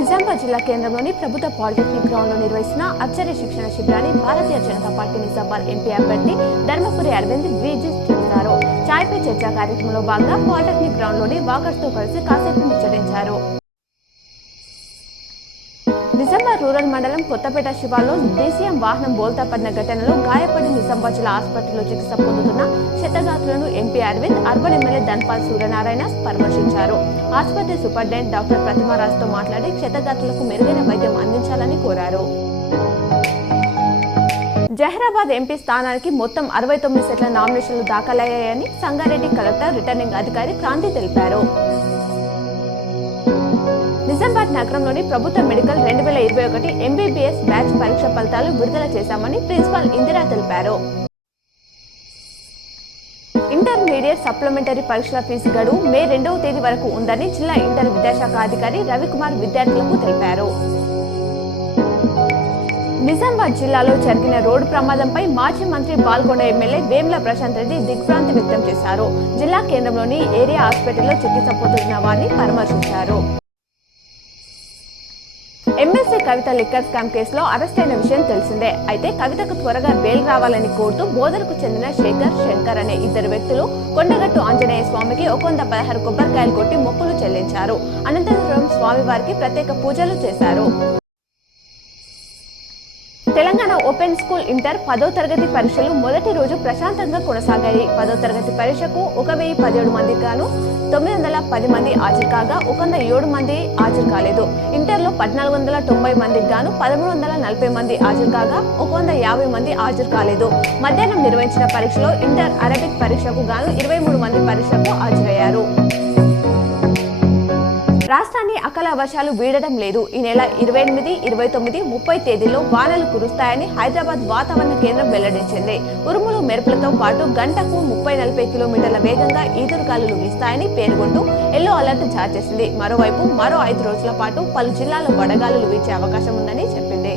నిజామాబాద్ జిల్లా కేంద్రంలోని ప్రభుత్వ పాలిటెక్నిక్ గ్రౌండ్ లో నిర్వహిస్తున్న ఆర్చరీ శిక్షణ శిబిరాన్ని భారతీయ జనతా పార్టీ నిజామాబాద్ ఎంపీ అభ్యర్థి ధర్మపురి అరవింద్ విజిట్ చేశారు. చాయ్ పే చర్చా కార్యక్రమంలో భాగంగా పాలిటెక్నిక్ గ్రౌండ్ లోని వాకర్స్ తో కలిసి కాసేపు ముచ్చటించారు. నిజామాబాద్ రూరల్ మండలం కొత్తపేట శివార్లో డీసీఎం వాహనం బోల్తా పడిన ఘటనలో గాయపడి నిజామాబాద్ జిల్లా ఆసుపత్రిలో చికిత్స పొందుతున్న క్షతగాత్రులను MP Arvind, urban MLA Dhanpal Suryanarayana పరామర్శించారు. ఆసుపత్రి సూపరింటెండెంట్ డాక్టర్ ప్రతిమారాజుతో మాట్లాడి క్షతగాత్రులకు మెరుగైన వైద్యం అందించాలని కోరారు. జహీరాబాద్ ఎంపీ స్థానానికి మొత్తం 69 సెట్ల నామినేషన్లు దాఖలయ్యాయని సంగారెడ్డి కలెక్టర్ రిటర్నింగ్ అధికారి క్రాంతి తెలిపారు. నిజామాబాద్ నగరంలోని ప్రభుత్వ మెడికల్ 2021 ఎంబీబీఎస్ బ్యాచ్ పరీక్ష ఫలితాలు విడుదల చేశామని ప్రిన్సిపల్ ఇందిరా తెలిపారు. ఇంటర్మీడియట్ సప్లిమెంటరీ పరీక్షల ఫీజు గడువు మే 2వ తేదీ వరకు ఉందని జిల్లా ఇంటర్ విద్యాశాఖ అధికారి రవికుమార్ విద్యార్థులకు తెలిపారు. నిజామాబాద్ జిల్లాలో జరిగిన రోడ్డు ప్రమాదంపై మాజీ మంత్రి బాల్కొండ ఎమ్మెల్యే వేముల ప్రశాంత్ రెడ్డి దిగ్భ్రాంతి వ్యక్తం చేశారు. జిల్లా కేంద్రంలోని ఏరియా హాస్పిటల్లో చికిత్స పొందుతున్న వారిని పరామర్శించారు. ఎమ్మెల్సీ కవిత లిక్కర్ స్కామ్ కేసులో అరెస్ట్ అయిన విషయం తెలిసిందే. అయితే కవితకు త్వరగా బెయిల్ రావాలని కోరుతూ బోధనకు చెందిన శంకర్ అనే ఇద్దరు వ్యక్తులు కొండగట్టు ఆంజనేయ స్వామికి 116 కొబ్బరికాయలు కొట్టి మొక్కులు చెల్లించారు. అనంతరం స్వామివారికి ప్రత్యేక పూజలు చేశారు. తెలంగాణ ఓపెన్ స్కూల్ ఇంటర్ 10వ తరగతి పరీక్షలు మొదటి రోజు ప్రశాంతంగా కొనసాగాయి. 10వ తరగతి పరీక్షకు 1017 మందికి గాను 910 మంది హాజరు కాగా 107 మంది హాజరు కాలేదు. ఇంటర్లో 1490 మందికి గాను 1340 మంది హాజరు కాగా 150 మంది హాజరు కాలేదు. మధ్యాహ్నం నిర్వహించిన పరీక్షలో ఇంటర్ అరబిక్ పరీక్షకు గాను 23 మంది పరీక్షకు హాజరయ్యారు. రాష్ట్రాన్ని అకాల వర్షాలు వీడడం లేదు. ఈ నెల 28, 29, 30 తేదీల్లో వానలు కురుస్తాయని హైదరాబాద్ వాతావరణ కేంద్రం వెల్లడించింది. ఉరుములు మెరుపులతో పాటు గంటకు 30-40 కిలోమీటర్ల వేగంగా ఈదురుగాలులు వీస్తాయని పేర్కొంటూ ఎల్లో అలర్ట్ జారీ చేసింది. మరోవైపు మరో 5 రోజుల పాటు పలు జిల్లాల్లో వడగాలులు వీచే అవకాశం ఉందని చెప్పింది.